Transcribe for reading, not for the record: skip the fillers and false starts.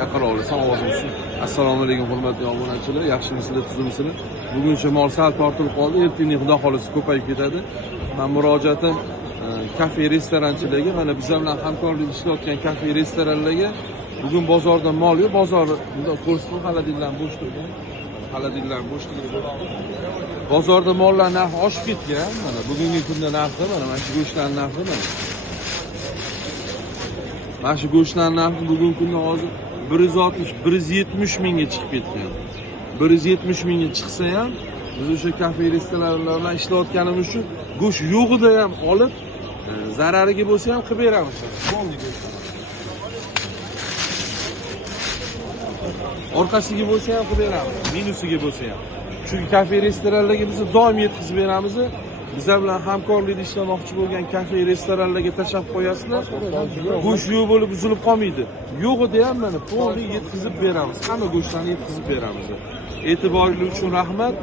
Yaqinroqlar ovozimiz shu. Assalomu alaykum hurmatli obunachilar, yaxshimisizlar, tuzimsizlar? Buguncha mol sal tortilib qoldi, ertaga xudo xolisi ko'payib ketadi. Men murojaatim kafe restoranchilarga, mana bizlar bilan hamkorlik ishlayotgan kafe restoranlarga bugun bozorda mol yo'q, bozorda ko'rsatib xaladillar bo'sh turgan. Xaladillar bo'sh turgan. Bozorda mollar narxi oshib ketgan. Mana bugungi kunda narxi, mana shu go'shtlar narxi mana. Mana shu go'shtlar narxi bugungi kunda hozir 160-170 mingga chiqib ketgan. 170 mingga chiqsa ham biz o'sha kafe restoranlar bilan ishlayotganimiz uchun go'sht yo'g'ida ham olib, zarariga bo'lsa ham qilib beramiz. Orqasiga bo'lsa ham qilib beramiz, minusiga bo'lsa ham. Chunki kafe restoranlarga biz doim yetkazib beramiz. Bizlar bilan hamkorlikda ishlamoqchi bo'lgan kafe restoranlarga tashab qo'yasizlar. Go'sht yo'q bo'lib buzilib qolmaydi. Yo'g'ida ham mana to'g'ri yetkazib beramiz. Hamma go'shtlarni yetkazib beramiz. E'tiboringiz uchun rahmat.